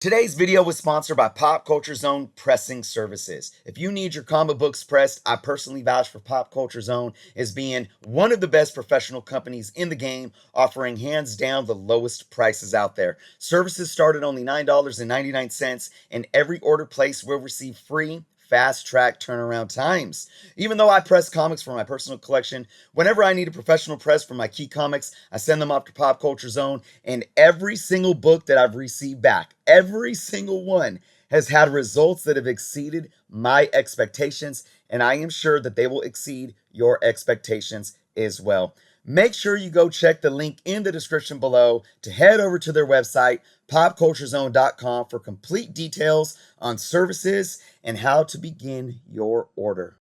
Today's video was sponsored by Pop Culture Zone Pressing Services. If you need your comic books pressed, I personally vouch for Pop Culture Zone as being one of the best professional companies in the game, offering hands down the lowest prices out there. Services start at only $9.99, and every order placed will receive free fast track turnaround times. Even though I press comics for my personal collection, whenever I need a professional press for my key comics, I send them off to Pop Culture Zone, and every single book that I've received back, every single one, has had results that have exceeded my expectations, and I am sure that they will exceed your expectations as well. Make sure you go check the link in the description below to head over to their website, popculturezone.com, for complete details on services and how to begin your order.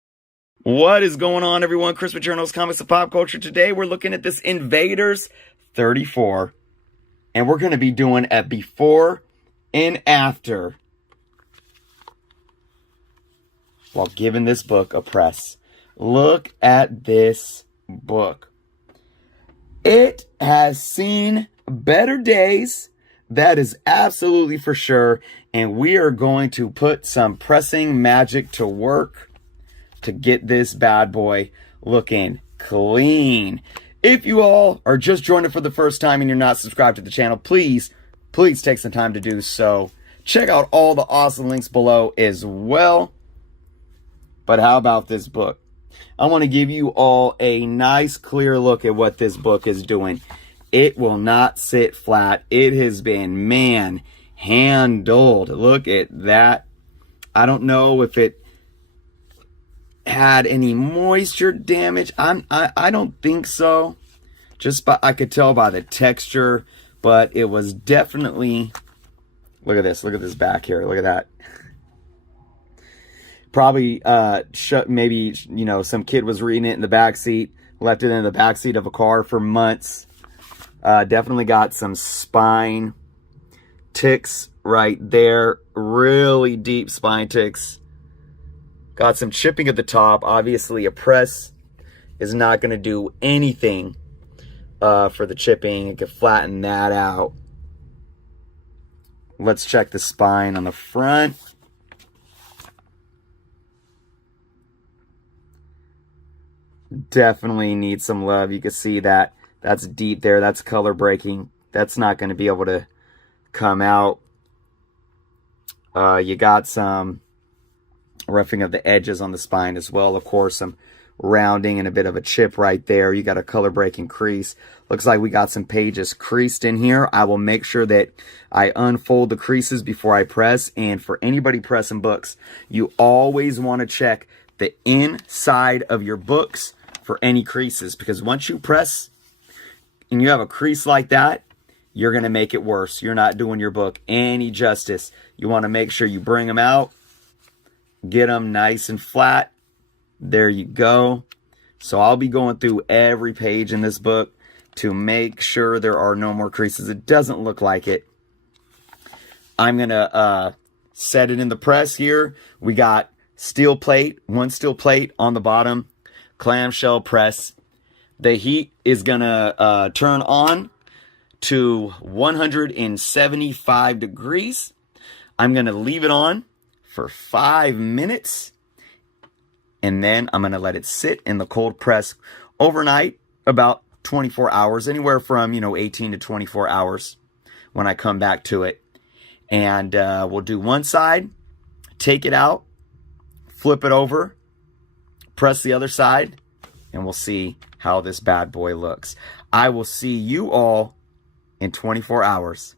What is going on, everyone? Chris with Journals, Comics, and Pop Culture. Today we're looking at this Invaders 34, and we're going to be doing a before and after while giving this book a press. Look at this book. It has seen better days, that is absolutely for sure, and we are going to put some pressing magic to work to get this bad boy looking clean. If you all are just joining for the first time and you're not subscribed to the channel, please take some time to do so. Check out all the awesome links below as well. But how about this book? I want to give you all a nice clear look at what this book is doing. It will not sit flat. It has been handled. Look at that. I don't know if it had any moisture damage. I don't think so. I could tell by the texture, but it was definitely, look at this back here. Look at that. Probably maybe, you know, some kid was reading it in the back seat, left it in the back seat of a car for months. Definitely got some spine ticks right there. Really deep spine ticks. Got some chipping at the top. Obviously, a press is not going to do anything for the chipping. It could flatten that out. Let's check the spine on the front. Definitely needs some love. You can see that. That's deep there. That's color breaking. That's not going to be able to come out. You got some roughing of the edges on the spine as well. Of course, some rounding and a bit of a chip right there. You got a color breaking crease. Looks like we got some pages creased in here. I will make sure that I unfold the creases before I press. And for anybody pressing books, you always want to check the inside of your books for any creases, because once you press and you have a crease like that, you're going to make it worse. You're not doing your book any justice. You want to make sure you bring them out, get them nice and flat. There you go. So I'll be going through every page in this book to make sure there are no more creases. It doesn't look like it. I'm going to set it in the press here. We got steel plate, one steel plate on the bottom, clamshell press. The heat is gonna turn on to 175 degrees. I'm gonna leave it on for 5 minutes, and then I'm gonna let it sit in the cold press overnight, about 24 hours, anywhere from 18 to 24 hours when I come back to it. And we'll do one side, take it out, flip it over, press the other side, and we'll see how this bad boy looks. I will see you all in 24 hours.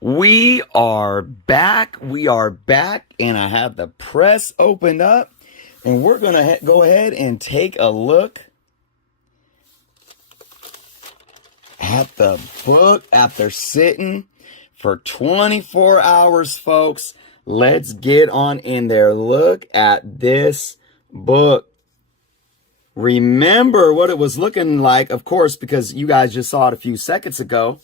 We are back. And I have the press opened up. And we're going to go ahead and take a look at the book after sitting for 24 hours, folks. Let's get on in there. Look at this book. Remember what it was looking like, of course, because you guys just saw it a few seconds ago.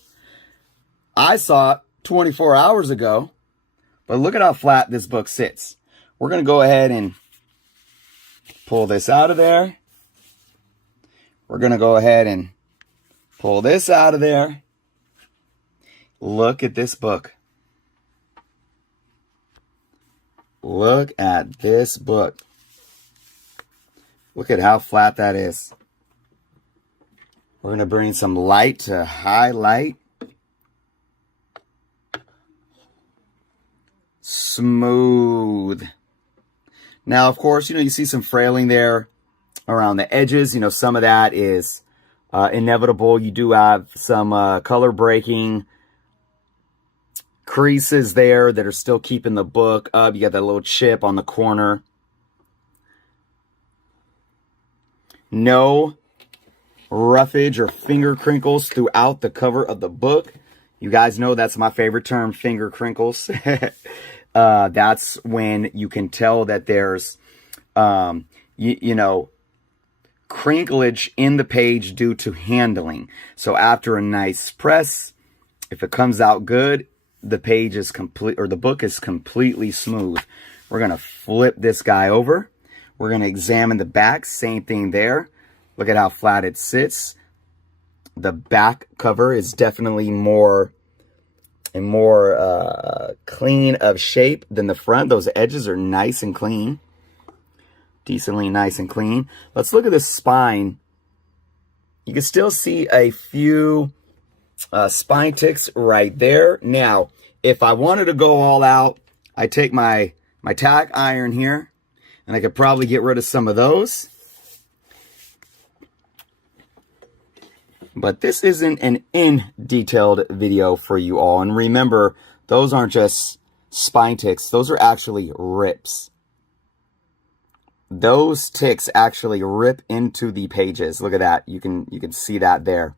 I saw it 24 hours ago. But look at how flat this book sits. We're going to go ahead and pull this out of there. We're going to go ahead and pull this out of there. Look at this book. Look at this book. Look at how flat that is. We're going to bring some light to highlight. Smooth. Now, of course, you see some frailing there around the edges. Some of that is inevitable. You do have some color breaking creases there that are still keeping the book up. You got that little chip on the corner. No roughage or finger crinkles throughout the cover of the book. You guys know that's my favorite term, finger crinkles. That's when you can tell that there's, crinklage in the page due to handling. So after a nice press, if it comes out good, the page is complete, or the book is completely smooth. We're going to flip this guy over. We're going to examine the back. Same thing there. Look at how flat it sits. The back cover is definitely more clean of shape than the front. Those edges are nice and clean. Decently nice and clean. Let's look at the spine. You can still see a few spine ticks right there. Now, if I wanted to go all out, I take my tack iron here, and I could probably get rid of some of those. But this isn't an in-detailed video for you all. And remember, those aren't just spine ticks. Those are actually rips. Those ticks actually rip into the pages. Look at that. You can see that there.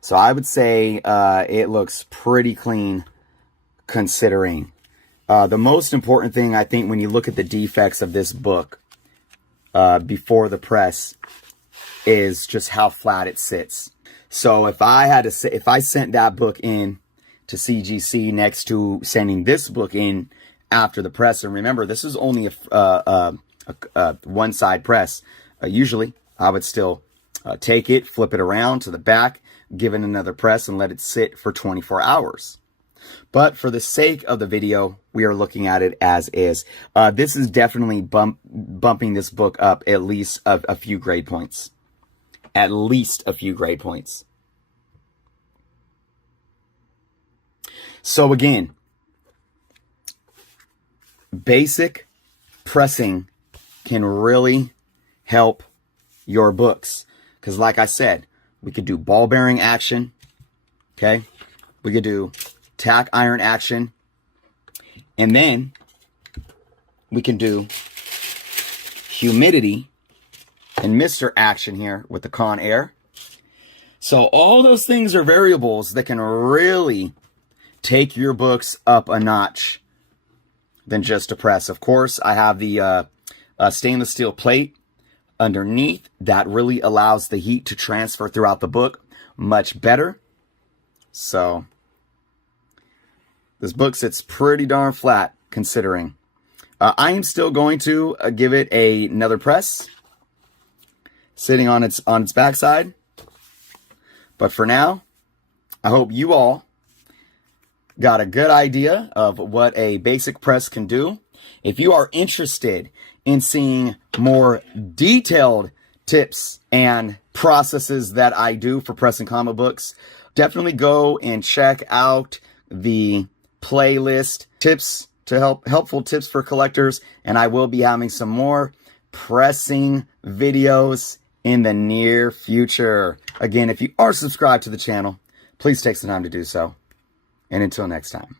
So I would say it looks pretty clean considering. The most important thing, I think, when you look at the defects of this book before the press is just how flat it sits. So if I sent that book in to CGC next to sending this book in after the press, and remember, this is only a one-side press. Usually, I would still take it, flip it around to the back, give it another press, and let it sit for 24 hours. But for the sake of the video, we are looking at it as is. This is definitely bumping this book up at least a few grade points. At least a few grade points. So again, basic pressing can really help your books. Because like I said, we could do ball bearing action. Okay. We could do tack iron action. And then we can do humidity and mister action here with the Conair. So all those things are variables that can really take your books up a notch than just a press. Of course, I have the stainless steel plate underneath that really allows the heat to transfer throughout the book much better. So this book sits pretty darn flat considering. I am still going to give it another press, sitting on its backside. But for now, I hope you all got a good idea of what a basic press can do. If you are interested in seeing more detailed tips and processes that I do for pressing comic books, definitely go and check out the playlist tips to helpful tips for collectors, and I will be having some more pressing videos in the near future. Again, if you are subscribed to the channel, please take some time to do so. And until next time.